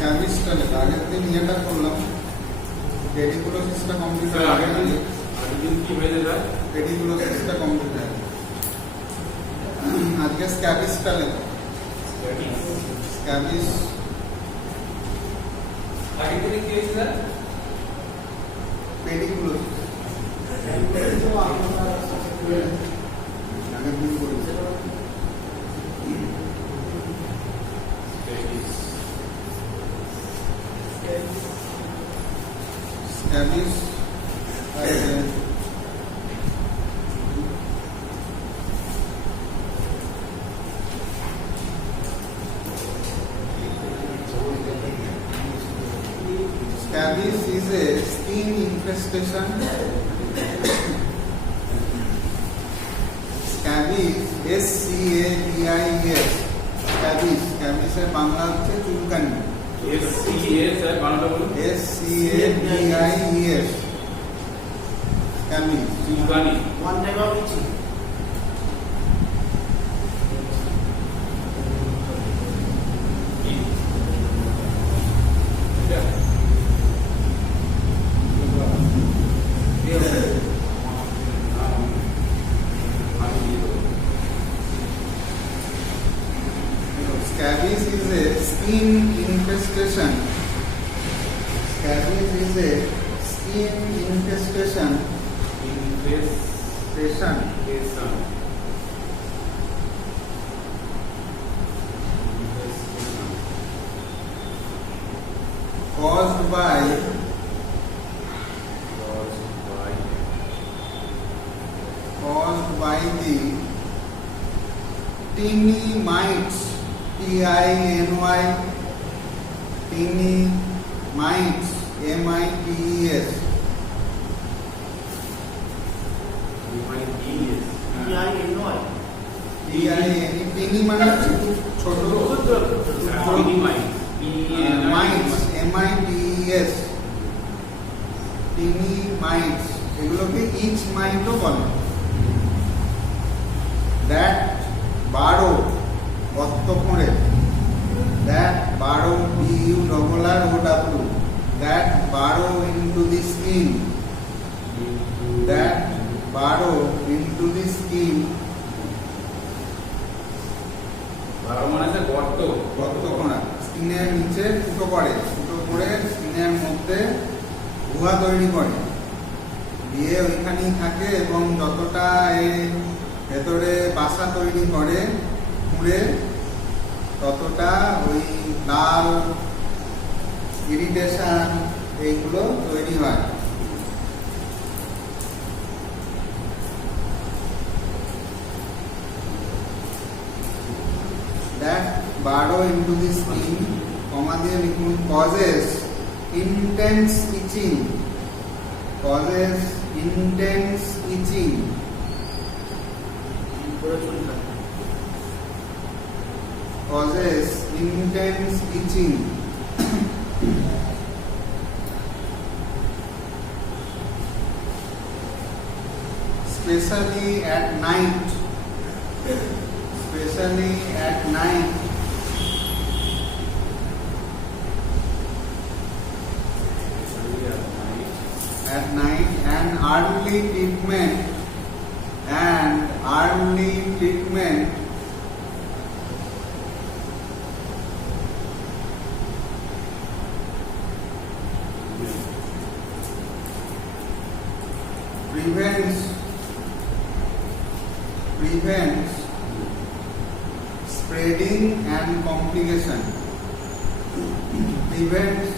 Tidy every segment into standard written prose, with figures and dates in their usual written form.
স্ক্যাবিসটা লেখা আগের দিন ইয়েটা করলাম, পেডিকুলোসিসটা কমপ্লিট হয়ে আগের দিন কি হয়ে যায়? পেডিকুলোসিসটা কমপ্লিট হয়ে আজকে স্ক্যাবিসটা লেখা। স্ক্যাবিস আগের দিনে কি হয়েছে? পেডিকুলোসিস আগের দিন করেছে। Scabies Scabies is a skin infestation. Scabies, S-C-A-B-I-E-S. Scabies, scabies এর বাংলা হচ্ছে চুলকানি। S-C-A-B-I-E-S বাংলা বলুন। S-C-A-B-I-E-S. Scabies. চুলকানি। One type of itching. Scabies is a skin infestation. Scabies is a skin infestation. Caused by the tiny mites, T-I-N-Y, tiny mites, M-I-T-E-S. T-I-N-Y. T-I-N-Y, tiny মানে ছোট, mites, M-I-T-E-S, tiny mites, এগুলোকে each মাইটও বলে। That বারো গর্ত করে, that বারো B-U-R-R-O-W, that বারো into the skin, that বারো ইন্টু দি স্কিন। গর্ত করা স্কিনের নিচে ফুটো করে স্কিনের মধ্যে গুহা তৈরি করে, দিয়ে ওইখানেই থাকে এবং যতটা ভেতরে বাসা তৈরি করে মুড়ে, ততটা ওই লাল ইরিটেশন এইগুলো তৈরি হয়। That burrow into the skin, comma দিয়ে লিখুন, causes intense itching, causes intense itching, causes intense itching, especially at night, especially at night. At night, and early treatment prevents spreading and complication. Prevents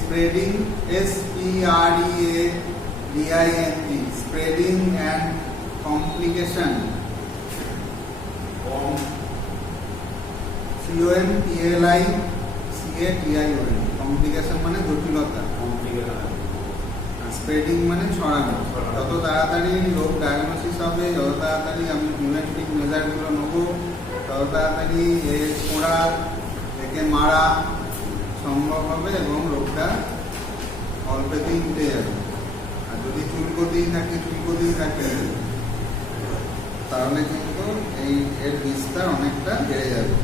spreading, S-P-R-E-A-D-I-N-G, spreading and complication. C-O-M-P-L-I-C-A-T-I-O-N, complication মানে জটিলতা, spreading মানে ছড়ানো। যত তাড়াতাড়ি রোগ diagnosis হবে, যত তাড়াতাড়ি আমি প্রিভেন্টিভ মেজারগুলো নেবো, তত তাড়াতাড়ি ছোঁড়া একে মারা সম্ভব হবে এবং রোগটা অল্পতেই উঠে যাবে। আর যদি চুলকোতেই থাকে তাহলে কিন্তু এর বিস্তার অনেকটা বেড়ে যাবে।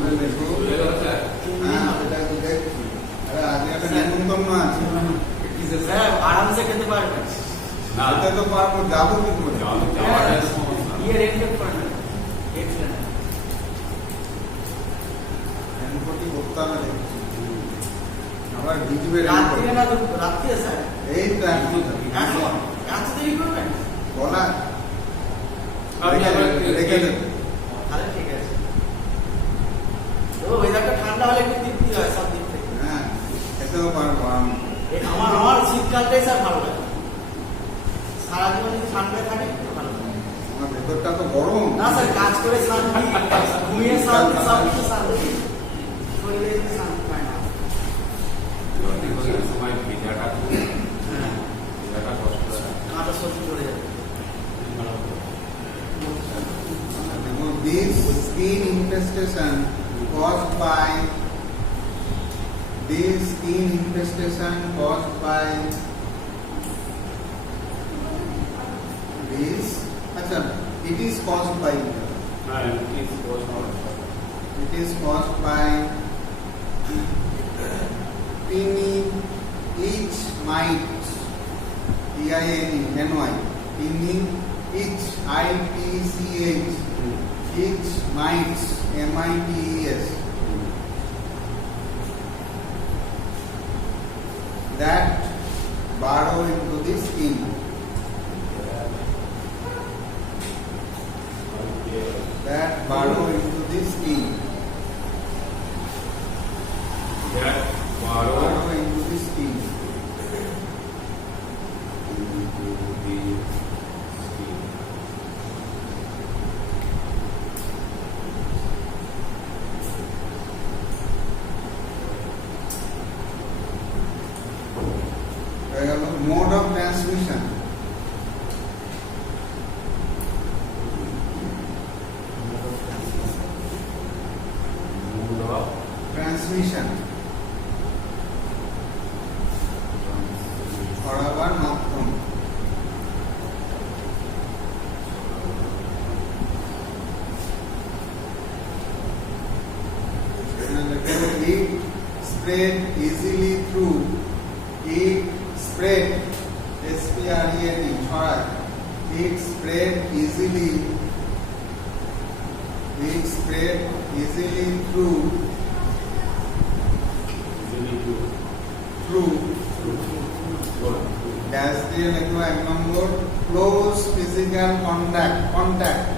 বলে লেখো। হয়ে গেল স্যার? হ্যাঁ, এটা তো দেখছি। আরে আজকে একটা নেমন্তন্ন আছে। কিসের স্যার? স্যার আরামসে খেতে পারবেন। না, এটা তো পারবো, যাবো কি করে? যাওয়াটা সমস্যা। ইয়ে রেন্টেড করে নেন। এক্সট্রা। রেনকোটই করতে হবে দেখছি। আবার ভিজবে রাত্রে রেনকোট। না রাত্রে স্যার এই তো এখন এখন এত দেরি করবেন বলা আপনি আবার রেখে দেবো। তাহলে ঠিক আছে তো ওয়েদারটা ঠান্ডা হলে একটু তৃপ্তি হয় সব দিক থেকে হ্যাঁ, খেতেও পারবো আমি। আমার শীতকালটাই স্যার ভালো লাগে সারা জীবন যদি ঠান্ডায় থাকে একটু ভালো লাগে আমার ভেতরটা তো গরম। না স্যার কাজ করে শান্তি ঘুমিয়ে শান্তি সব কিছু শান্তি শরীরে যদি শান্তি পায় না সময় ভেজাটা হ্যাঁ ভেজাটা কষ্ট হয়। কাঁটা সবজি চলে যাবে This skin infestation caused by this अच्छा, it is caused by হ্যাঁ, it is tiny itch mites, TINY, tiny itch, ITCH, itch mites, MITES, that burrow into the skin. That burrow into the skin. that borrow Burrow into the skin. into the skin. Mode of transmission. Mode of Transmission. ছড়াবার মাধ্যম। It spread easily through. It spread, S-P-R-E-A-D, ছড়ায়। It spread easily. It spread easily through. easily to Through. good. Dash দিয়ে লিখবো 1 নম্বর, close physical contact,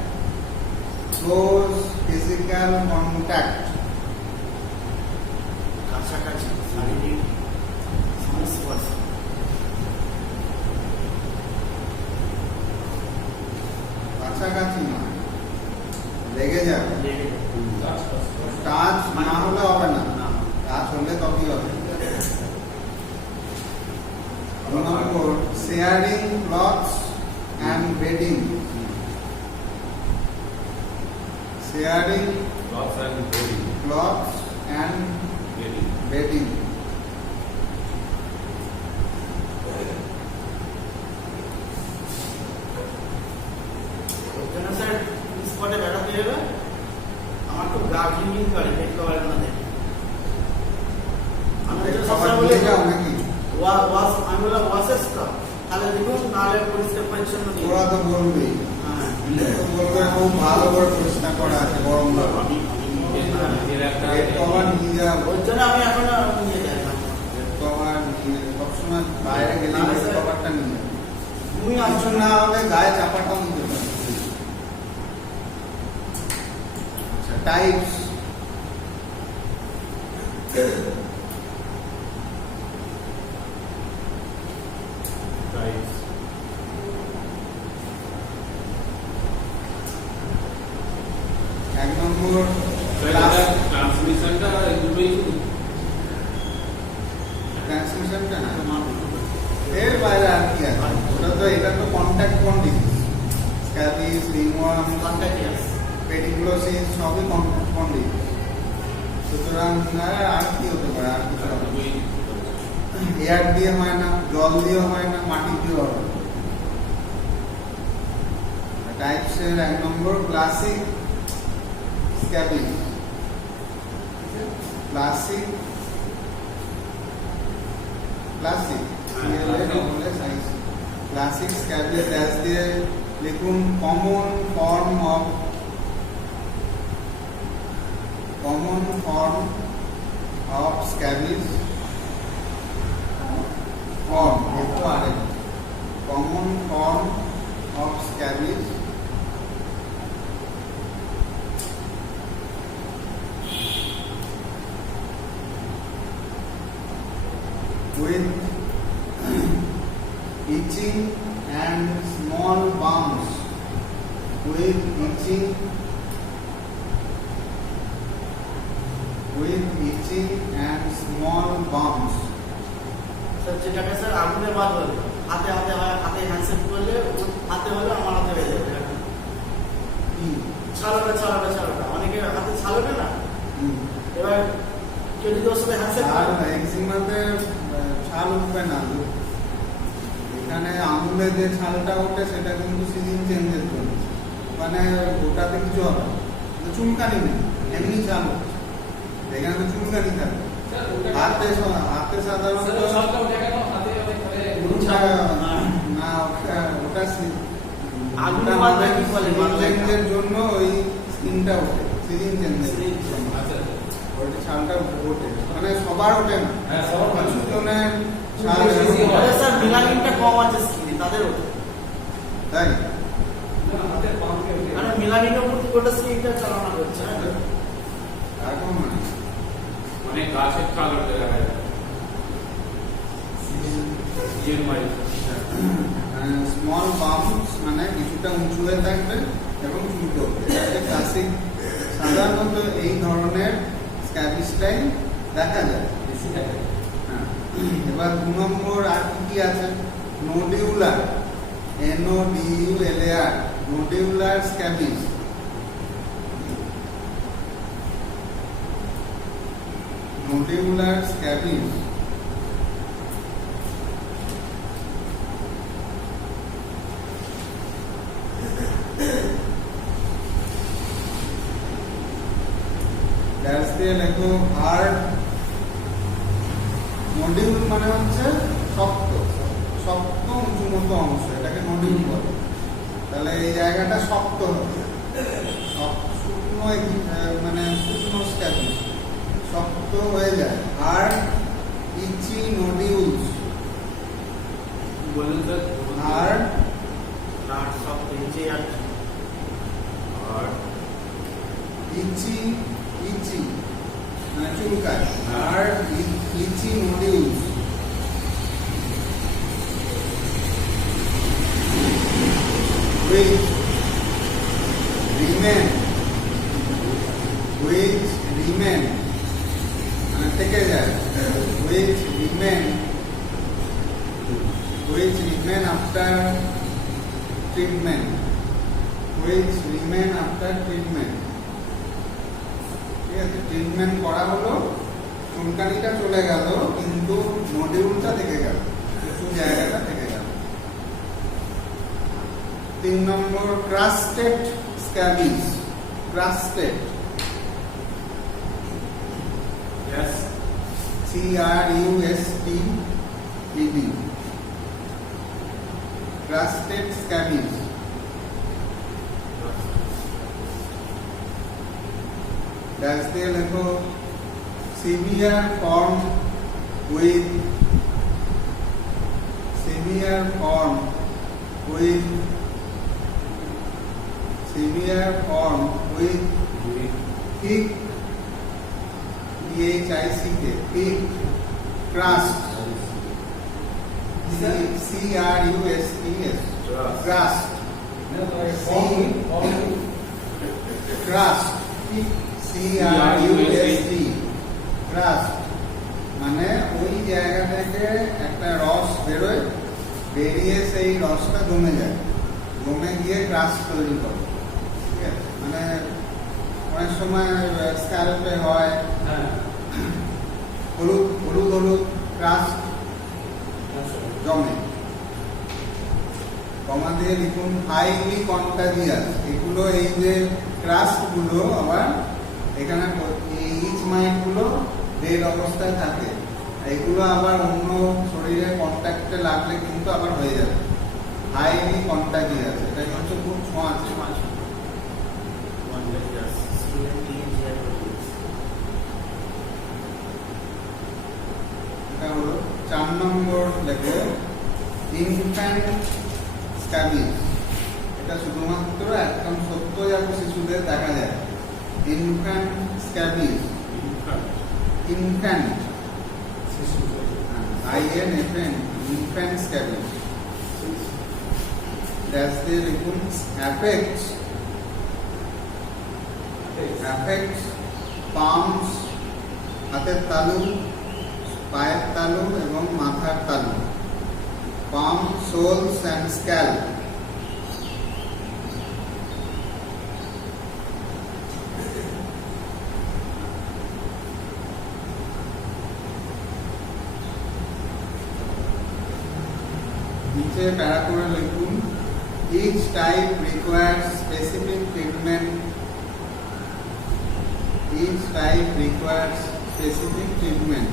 close physical contact, কাছাকাছি শারীরিক সংস্পর্শ কাছাকাছি নয়, লেগে যাবে। লেগে টাচ না হলে হবে না, না টাচ হলে তবেই হবে। 2 নম্বর, sharing clothes and bedding, sharing Lots and bedding. Clothes and Bedding. Bedding, ওই জন্য স্যার স্পটে বেড়াতে যাবে আমার তো গা ঘিনঘিন করে পেট খাবার না দেখে আমি তো খাবার সবসময় নিয়ে বলি যাও নাকি? আমি বললাম ওয়াশেস তো তাহলে দেখুন নাহলে পরিষ্কার পরিচ্ছন্ন নেই ওরা তো বলবেই, হ্যাঁ তো বলবে খুব ভালো করে পরিষ্কার করা আছে, গরম লাগবে। আমি নিজের একটা পেট কভার নিয়ে যাবো, ওই জন্য আমি এখন আর নিয়ে যাই না পেট কভার নিয়ে সবসময় বাইরে গেলে না, পেট স্যার। কভারটা নিয়ে যাবো। তুমি কিছু আসছো না না হলে গায়ে চাপাটাও নিতে পারে। আচ্ছা, টাইপস, types. 1 নম্বর ট্রান্সমিশনটা দুটোই শুধু ট্রান্সমিশনটা না, এর বাইরে আর কি আছে? ওটা তো, এটা তো কন্ট্যাক্ট কোন ডিজিজ, স্ক্যাবিস, রিংওয়ার্ম, কন্টাক্টিয়াস পেডিকুলোসিস সবই কন্ট্যাক্ট কোন ডিজিজ। সুতরাং আর কি হতে পারে? আর কিছু হবে না। দুটোই এয়ার দিয়ে হয় না, জল দিয়ে হয় না, মাটি দিয়ে হয় না। টাইপসের 1 নম্বর, classic scabies, classic classic classic scabies dash দিয়ে লিখুন common form of scabies form common form of scabies with itching and small bumps with itching and small bumps sir যেটাকে স্যার আগুনে বাদ বলে হাতে হাতে হয় হাতে হ্যান্ডসেট করলে হাতে হলে আমার হাতে হয়ে যাবে ছাড়াটা অনেকে হাতে ছাড়বে না এবার কেউ যদি ওর সাথে হ্যান্ডসেট আর এক্সিমাতে ছাল উঠবে না এখানে আঙুলে যে ছালটা ওঠে সেটা কিন্তু সিজন চেঞ্জের জন্য মানে ওটাতে কিছু হবে না চুলকানি নেই এমনি ছাল হচ্ছে এখানে তো চুলকানি থাকবে হাতে সাধারণত না ওটা আগুনে বাঁধলে কি বলে? চেঞ্জের জন্য ওই স্কিনটা ওঠে সিজন চেঞ্জের ওইটা ছালটা ওঠে মানে সবার ওঠে না কিছু জনের ছাল স্যার মিলানিনটা কম আছে স্কিনে তাদের ওঠে তাই মানে মিলানিনের উপর গোটা স্কিনটা চালানো করছে না এখন মানে গাছের কালার দেখা যায় স্মল বাম্পস মানে কিছুটা উঁচু হয়ে থাকবে এবং চুলকে উঠবে ক্লাসিক সাধারণত এই ধরনের স্ক্যাবিস লাইন দেখা যায় বেশি দেখা যায়। এবার 2 নম্বর আর কি আছে নোডিউলার NODULAR নোডিউলার স্ক্যাবিস নোডিউলার স্ক্যাবিস ড্যাশ দিয়ে লেখো হার্ড নোডিউল মানে হচ্ছে শক্ত উঁচু মতো অংশ এটাকে নোডিউল বলে তাহলে এই জায়গাটা শক্ত হবে শুকনো মানে শুকনো স্ক্যাবিস শক্ত হয়ে যায় হার্ড ইচি নোডিউলস বলুন স্যার হার্ড আর সব নিচে আর আর ইচি মানে চুলকায় hard itchy nodules which remain থেকে যায় which remain after treatment ঠিক আছে ট্রিটমেন্ট করা হলো চুলকানিটা চলে গেল কিন্তু মডিউলটা থেকে গেল কিছু জায়গাটা থেকে গেল 3 নম্বর ক্রাস্টেড scabies ক্রাস্টেড yes CRUSTED crusted scabies that's the লেখো severe form with thick thick crust crust crust মানে ওই জায়গা থেকে একটা রস বেরোয় বেরিয়ে সেই রসটা জমে যায় জমে গিয়ে ক্রাস্ট তৈরি করে ঠিক আছে মানে অনেক সময় স্ক্যাল্পে হয় হলুদ ক্রাস্ট জমে কমা দিয়ে লিখুন হাইলি কন্টাজিয়াস এগুলো এই যে ক্রাস্ট গুলো আবার এখানে এই সিচ মাইট গুলো ডেড অবস্থায় থাকে। এগুলো আবার অন্য শরীরে কন্ট্যাক্টে লাগলে কিন্তু আবার হয়ে যাবে, হাইলি কন্টাজিয়াস। এটা হচ্ছে খুব ছোঁয়াচে। এটা হলো 4 নম্বর লেখো ইনফ্যান্ট স্ক্যাবিজ। এটা শুধুমাত্র একদম সদ্যজাত শিশুদের দেখা যায়। Infant scabies, infant INFN, infant scabies. That's the affects palms, হাতের তালু, পায়ের তালু এবং মাথার তালু। palm, soles and scalp. নিচে প্যারা করে লিখুন each type requires specific treatment. Each type requires specific treatment.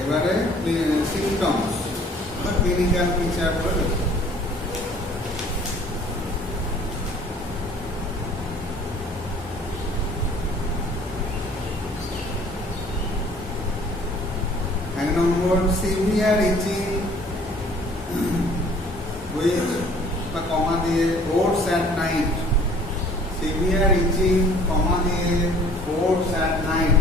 এবারে symptoms বা ক্লিনিক্যাল ফিচার বলে নম্বর সিভিয়ার ইচিং উইথ বা কমা দিয়ে ওটস অ্যাট নাইট। সিভিয়ার ইচিং কমা দিয়ে ওটস অ্যাট নাইট।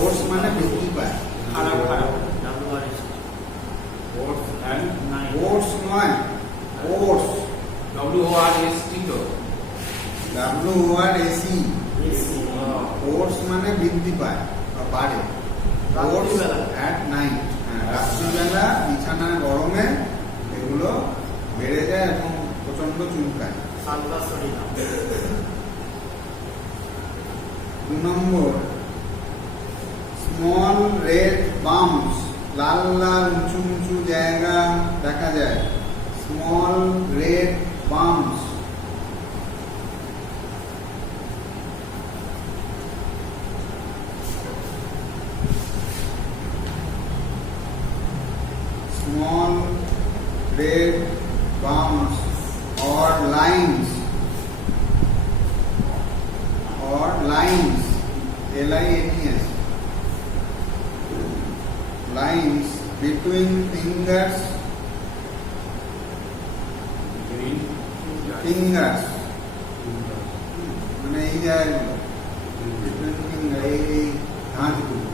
ওটস মানে বৃদ্ধি পায়। ওটস নয়, ওটস WORST তো WORAC। ওটস মানে বৃদ্ধি পায় বা বাড়ে। ওটস অ্যাট নাইট, রাত্রিবেলা বিছানায় গরমে এগুলো বেড়ে যায় এবং প্রচন্ড চুলকায়। 2 নম্বর স্মল রেড বাম্পস, লাল লাল উঁচু উঁচু জায়গা দেখা যায়। Small red bumps. Small red bumps or lines LINES lines between fingers মানে এই জায়গাগুলো between finger, এই হাতগুলো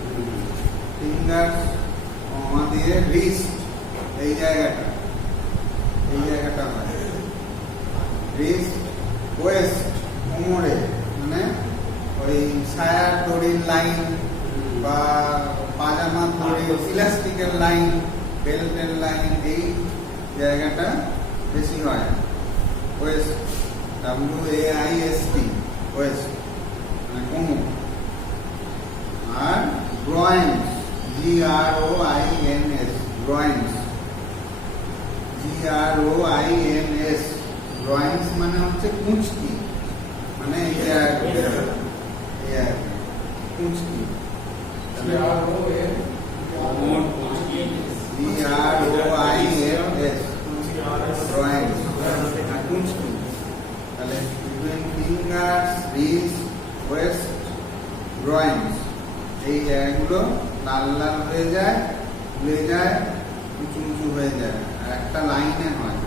ফিঙ্গার্স আমাদের রিস্ট, এই জায়গাটা হয় রিস্ট, ওয়েস্ট কোমরে মানে ওই সায়ার দড়ির লাইন বা পাজামার দড়ির ইলাস্টিকের লাইন, বেল্টের লাইন, এই জায়গাটা বেশি হয়। ওয়েস্ট WAIST ওয়েস্ট মানে কোমর। আর গ্রয়েন্স GROINS গ্রয়েন্স গ্রয়েন্স মানে হচ্ছে কুঁচকি, মানে এই কুঁচকি। গ্রয়েন্স কুঁচকি। তাহলে ফিঙ্গার্স, রিস্ট, ওয়েস্ট, গ্রয়েন্স, এই জায়গাগুলো লাল লাল হয়ে যায়, ফুলে যায়, উঁচু উঁচু হয়ে যায়, আর একটা লাইনে হয়।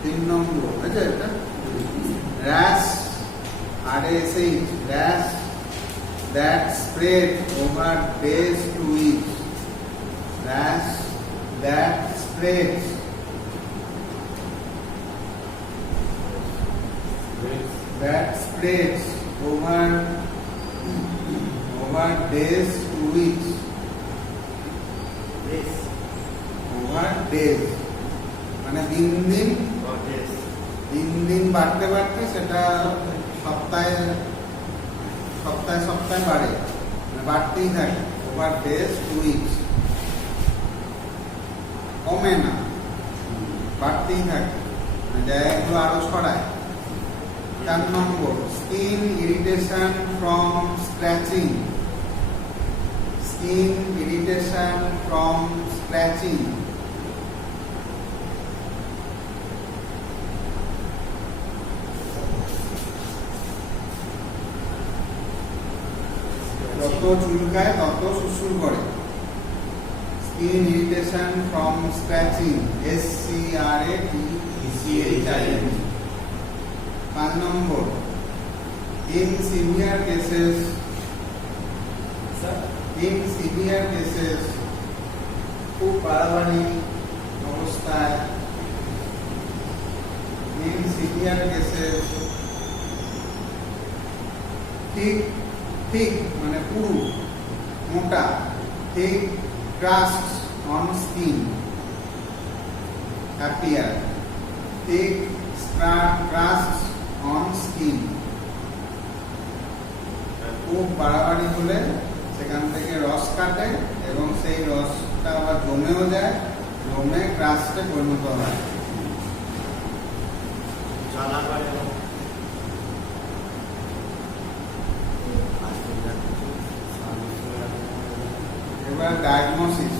3 নম্বর আছে এটা rash, RASH, rash that spread over days to weeks. Rash that spreads over days to weeks. Over days মানে দিন দিন দিন বাড়তে বাড়তে সেটা সপ্তাহে সপ্তাহে সপ্তাহে বাড়ে, মানে বাড়তেই থাকে ওভার ডেজ 2 উইকস, কমে না, বাড়তেই থাকে, মানে জায়গাগুলো আরো ছড়ায়। 4 নম্বর, skin irritation from scratching. Skin irritation from scratching. যত চুলকায় তত সুসুর করে। Skin irritation from scratching, SCRATCHING। 5 নম্বর, in severe cases খুব বাড়াবাড়ি অবস্থায়, in severe cases ঠিক মানে পুরু মোটা, thick crusts on skin appear, thick crusts on skin। খুব বাড়াবাড়ি হলে সেখান থেকে রস কাটে এবং সেই রসটা আবার জমেও যায়, জমে ক্রাস্টে পরিণত হয়। এবার ডায়াগনোসিস।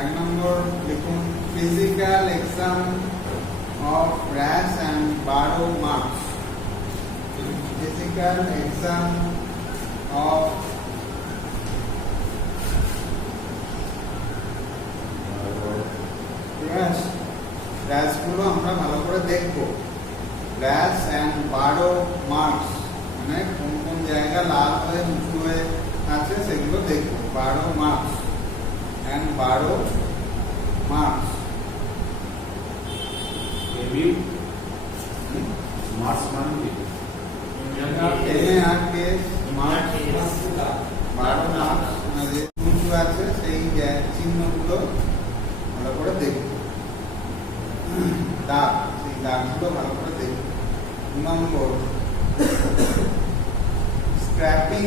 এক নম্বর দেখুন, physical exam of rash and বারো মার্কস। ফিজিক্যাল এক্সাম অফ র্যাশগুলো আমরা ভালো করে দেখব। র্যাশ অ্যান্ড 12 মার্কস, মানে কোন কোন জায়গা লাল হয়ে উঁচু হয়ে আছে সেগুলো দেখব। 12 মার্কস অ্যান্ড 12 মার্কস। মার্কস মানে কি? মার্কস 12 মার্কস, মানে উঁচু আছে সেই চিহ্নগুলো ভালো করে দেখব। দাগ, সেই দাগগুলো ভালো করে দেখব। 2 নম্বর, স্ক্র্যাপিং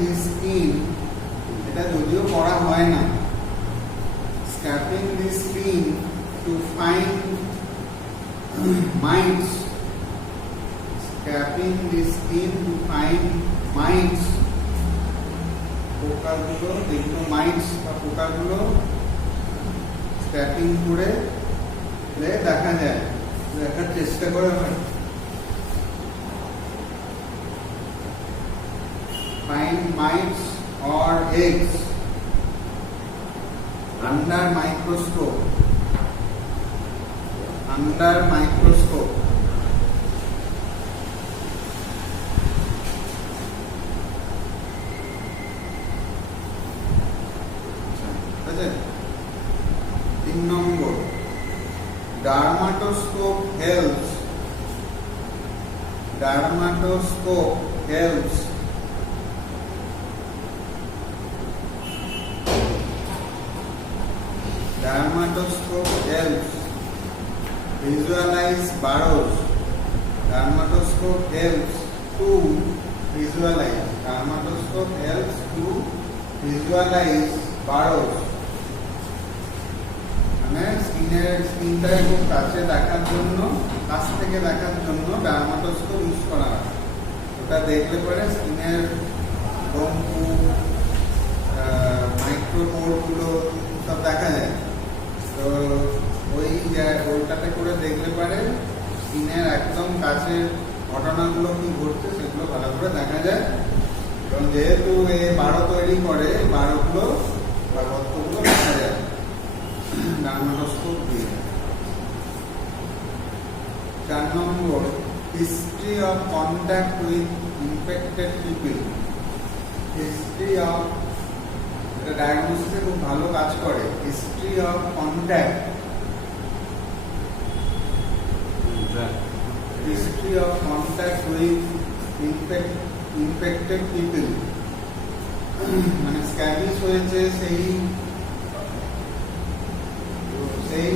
the skin, এটা যদিও করা হয় না। scraping the skin to find mites, scraping the skin to find mites। পোকাগুলো যেগুলো মাইটস বা পোকাগুলো স্ক্র্যাপিং করে দেখা যায়, দেখার চেষ্টা করা হয়। Find mites or eggs under microscope, under microscope। আছে। 3 নম্বর, dermatoscope helps, dermatoscope helps visualize burrows। dermatoscope helps to visualize, dermatoscope helps to visualize burrows, মানে স্কিনটাকে খুব কাছে দেখার জন্য, কাছ থেকে দেখার জন্য ডার্মাটোস্কোপ ইউজ করা হয়। ওটা দেখলে পরে স্কিনের রংকু, মাইক্রোপোরগুলো সব দেখা যায়। তো ওইটাতে করে দেখলে পরে স্কিনের একদম কাছের ঘটনাগুলো কি ঘটছে সেগুলো ভালো করে দেখা যায়। এবং যেহেতু এই বারো তৈরি করে, বারোগুলো বা গর্তগুলো দেখা যায় ডার্মাটোস্কোপ দিয়ে। 4 নম্বর, history of contact with infected people, history of এটা ডায়াগনোসিসে খুব ভালো কাজ করে। History of contact, history of contact with infected people, মানে স্ক্যাবিস হয়েছে সেই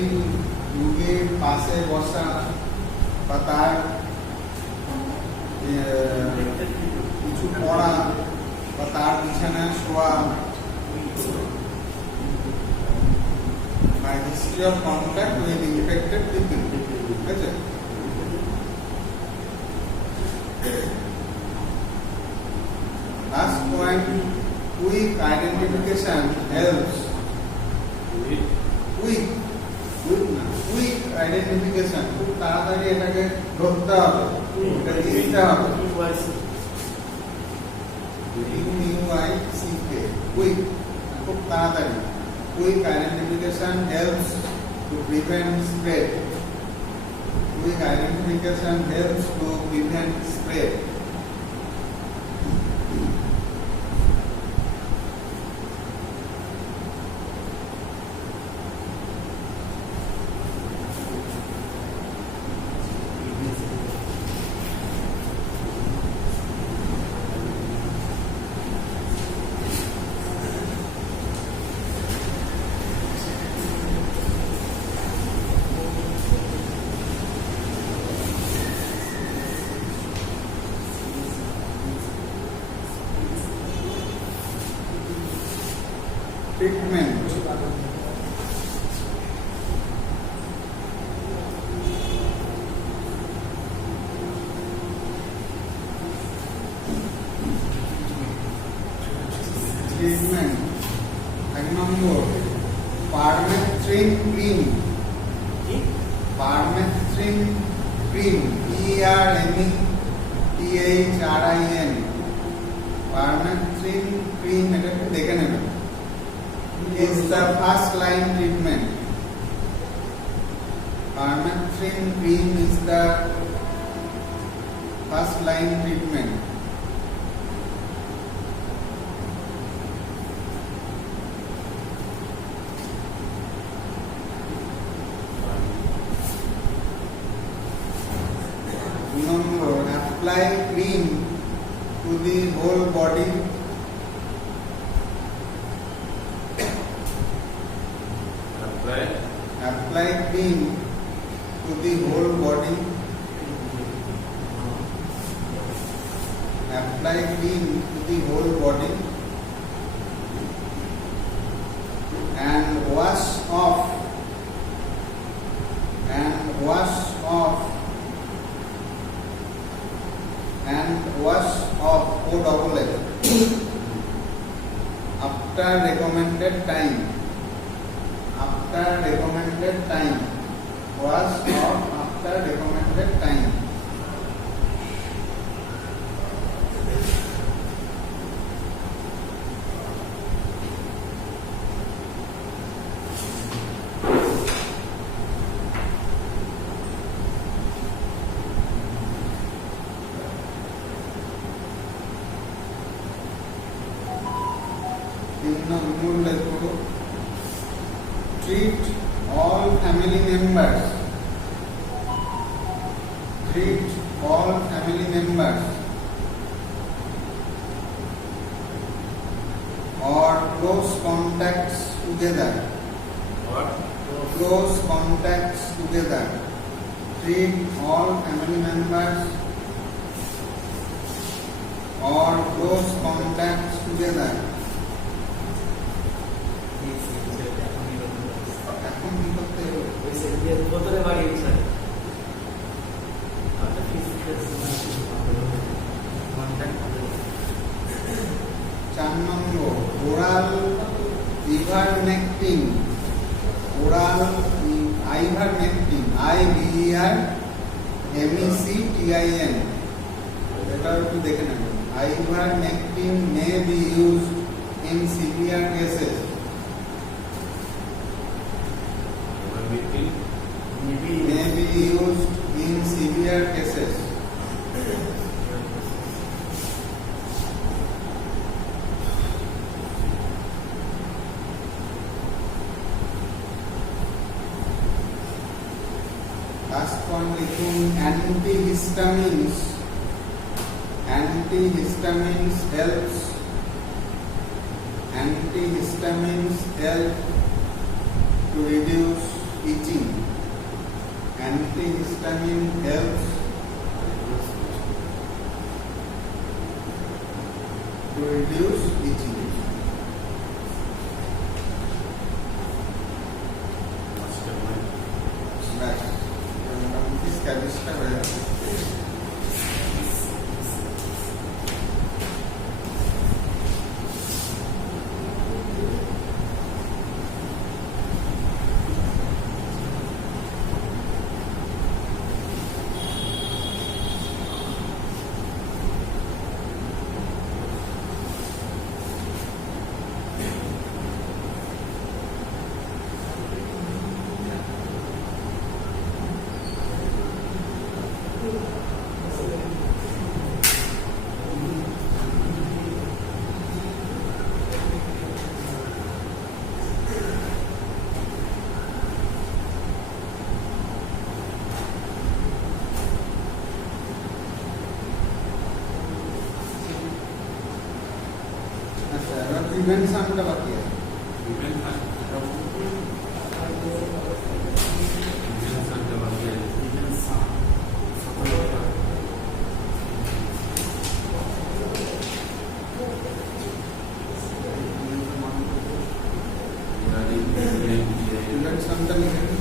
রোগীর পাশে বসা বা তার কিছু পড়া বা তার বিছানায় শোয়া, history of contact with infected people. ঠিক আছে, last point, quick identification helps. Quick identification, খুব তাড়াতাড়ি এটাকে ধরতে হবে, এটা লিখতে হবে। Quick, খুব তাড়াতাড়ি। Quick identification helps to prevent spread. Quick identification helps to prevent spread. Treatment. Treatment. এক নম্বর, permethrin cream. Permethrin cream, PRMETHRIN। Permethrin cream, এটা একটু দেখে নেবেন। Is the first line treatment. Permethrin cream is the first line treatment. Number, apply cream to the whole body. Apply cream to the whole body. Apply cream to the whole body and wash off. And wash off. And wash off. O-double-L. After recommended time. After recommended time. Wash off after recommended time. Treat all family members. Treat all family members or close contacts together. What? Close contacts together. Treat all family members or close contacts together. এখন কি করতে হবে? ওই সেদিকে বোতলে বাড়িয়েছে। চার নম্বর, oral ivermectin. Oral ivermectin, IVERMECTIN, এটা একটু দেখে নেব। Ivermectin may be used in severe cases. May be used in severe cases. Last point লিখুন অ্যান্টিহিস্টামিনস helps to reduce itching. Antihistamine helps to reduce itching. Right. This chemistry হয়ে যাবে। আচ্ছা এবার প্রিভেনশনটা বাকি আছে। প্রিভেনশনটা লিখে নিন।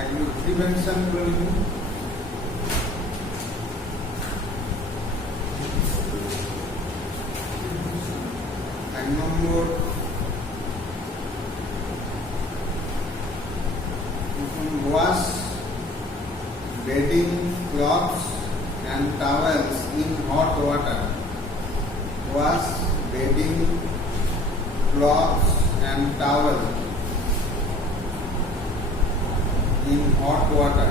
একদম প্রিভেনশন করে লিখুন। এক নম্বর wash bedding, cloths and towels in hot water. Wash bedding, cloths and towel in hot water.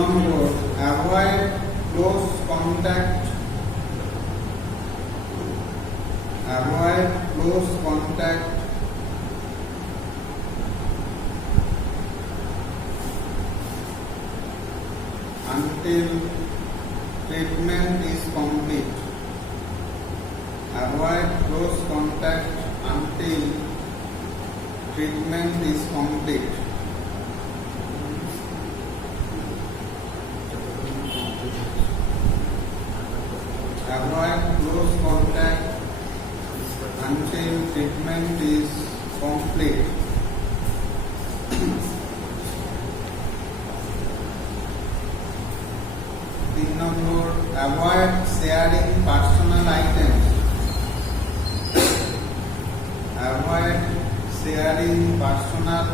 Number avoid close contact. Avoid close contact until treatment is complete. Avoid close contact until treatment is complete. Avoid close contact until treatment is complete. Number avoid sharing personal items. Avoid sharing personal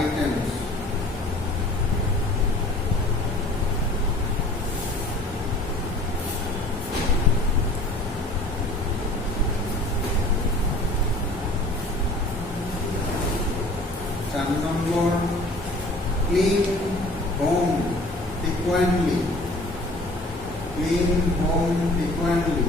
items. Number clean home frequently. Clean home frequently.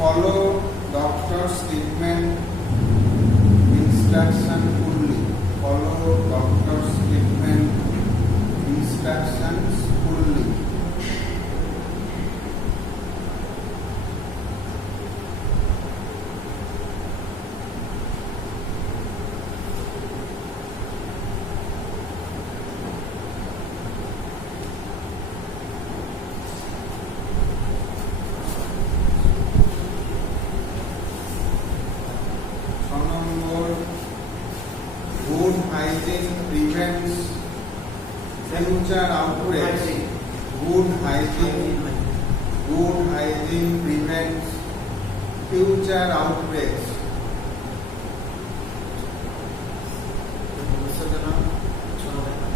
Follow doctor's treatment instruction fully. Follow doctor's treatment instructions fully. Good hygiene prevents future outbreaks. Good hygiene prevents future outbreaks. ভবিষ্যতে না ছড়াবে না।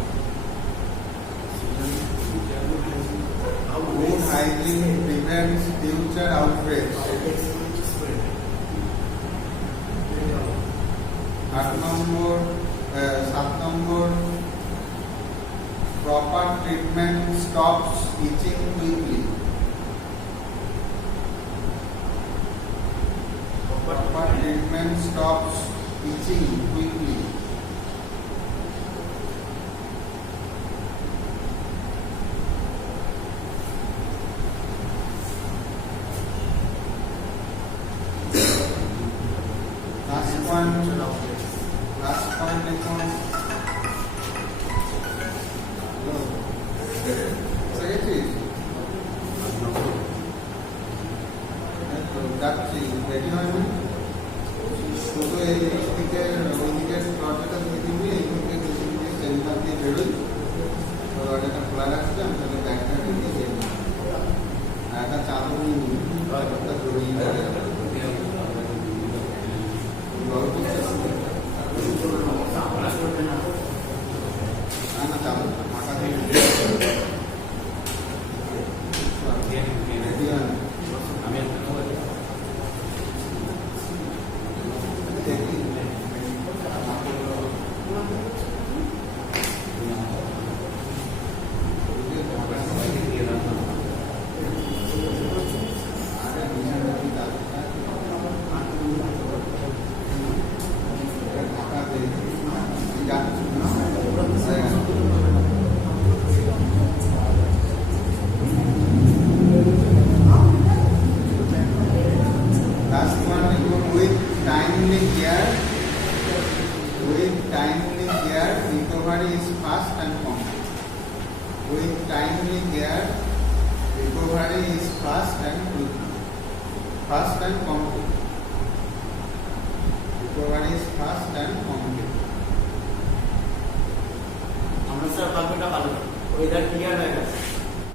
Good hygiene prevents future outbreaks. 7 নম্বর proper treatment stops itching quickly. Proper treatment stops itching quickly. Last one দেখুন। Secretary যাচ্ছি, ready হয়নি শুধু এই জিনিস থেকে ওই দিকে দরজাটা দিয়ে দিবি, এই দিকে সেন্টার দিয়ে বেরোই, তো দরজাটা খোলা রাখছি, আমি তাহলে ব্যাগটা রেখে দিয়ে আর একটা চাদর নিয়ে নিবি, একটা জড়িয়ে পড়ে গল্প না চাদর মাথা দিয়ে রেডি হয় আমি দেখি Last one, with timely care, recovery is fast and complete. With timely care, recovery is fast and quick. Fast and complete. Recovery is fast and complete. আমরা স্যার বাকিটা ভালো ওয়েদার ক্লিয়ার হয়ে গেছে